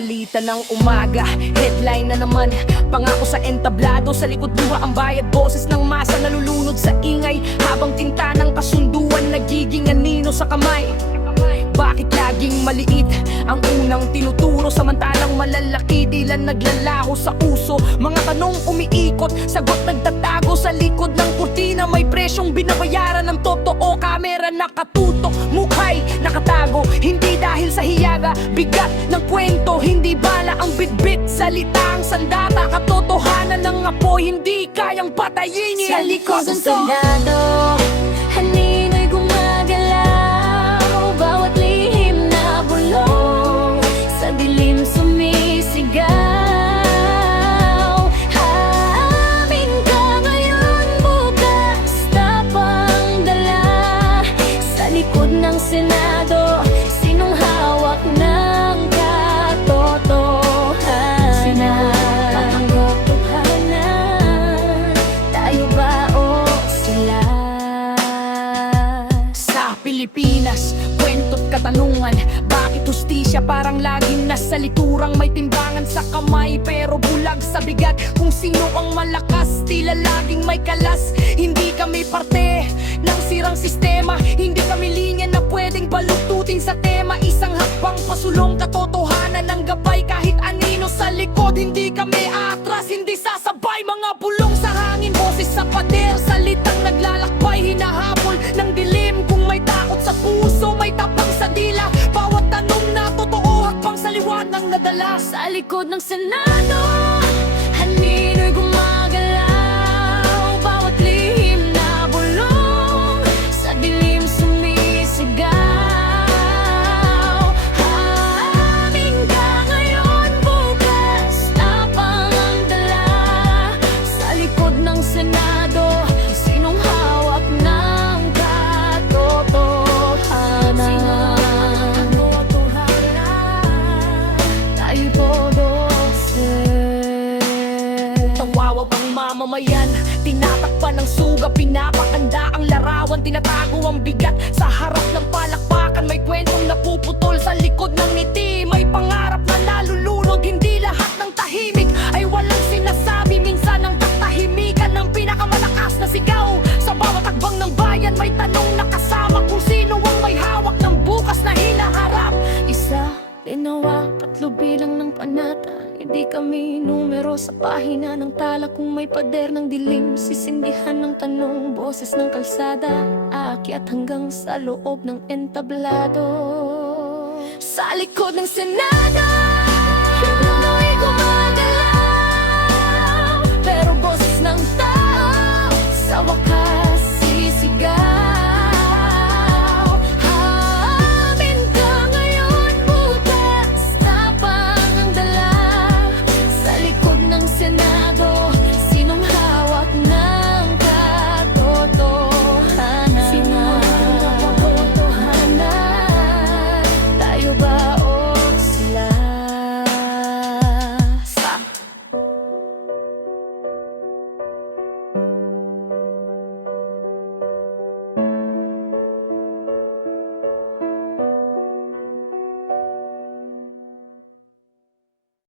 balita ng umaga, headline na naman. Pangako sa entablado, sa likod luha ang bayad. Boses ng masa nalulunod sa ingay, habang tinta ng kasunduan nagiging anino sa kamay. Bakit laging maliit ang unang tinuturo, samantalang malalaki tila naglalaho sa uso? Mga tanong umiikot, sagot nagtatago sa likod ng kurtina. May presyong binabayaran ng totoo, kamera nakatutok, mukha'y nakatago. Hindi dahil sa hiyaga, bigat ng kwento, hindi bala ang bitbit, salita ang sandata. Katotohanan ng apoy, hindi kayang patayin. Sa likod ng Senado, hanino'y gumagalaw, bawat lihim na bulong sa dilim sumisigaw. Haamin ka ngayon, bukas tapang dala. Sa likod ng Senado, sinong hawak ng katotohanan? Ang katotohanan, tayo ba o sila? Sa Pilipinas, kwento't katanungan, bakit hustisya parang laging nasa likurang? May timbangan sa kamay pero bulag sa bigat. Kung sino ang malakas, tila laging may kalas. Hindi kami parte ng sirang sistema, hindi kami linya na pwedeng balututin sa tema. Isang hakbang pasulong, katotohanan ng gabay kahit anino. Sa likod, hindi kami atras, hindi sasabay. Mga bulong sa hangin, boses sa pader, salitang naglalakbay, hinahabol ng dilim. Kung may takot sa puso, may tapang sa dila. Bawat tanong na totoo, hakbang sa liwanag nadala. Sa likod ng Senado, hanino'y gumagalaw, bawat lihim na bulong sa dilim sumisigaw. Haamin ka ngayon, bukas tapang ang dala. Sa likod ng Senado, sinong hawak ng katotohanan? Tayo Tawawag ang mamamayan, tinatakpan ng suga, pinapakanda ang larawan, tinatago ang bigat sa harap ng palakpakan. May kwentong napuputol sa likod ng ngiti, may pangarap na nalulunod. Hindi lahat ng tahimik ay walang sinasabi, minsan ang katahimikan ng pinakamalakas na sigaw. Sa bawat hakbang ng bayan may tanong na kasama, kung sino ang may hawak ng bukas na hinaharap. Isa, dalawa, tatlo bilang ng panata. Hindi kami numero sa pahina ng tala. Kung may pader ng dilim, sisindihan ng tanong. Boses ng kalsada, aakyat hanggang sa loob ng entablado. Sa likod ng Senado,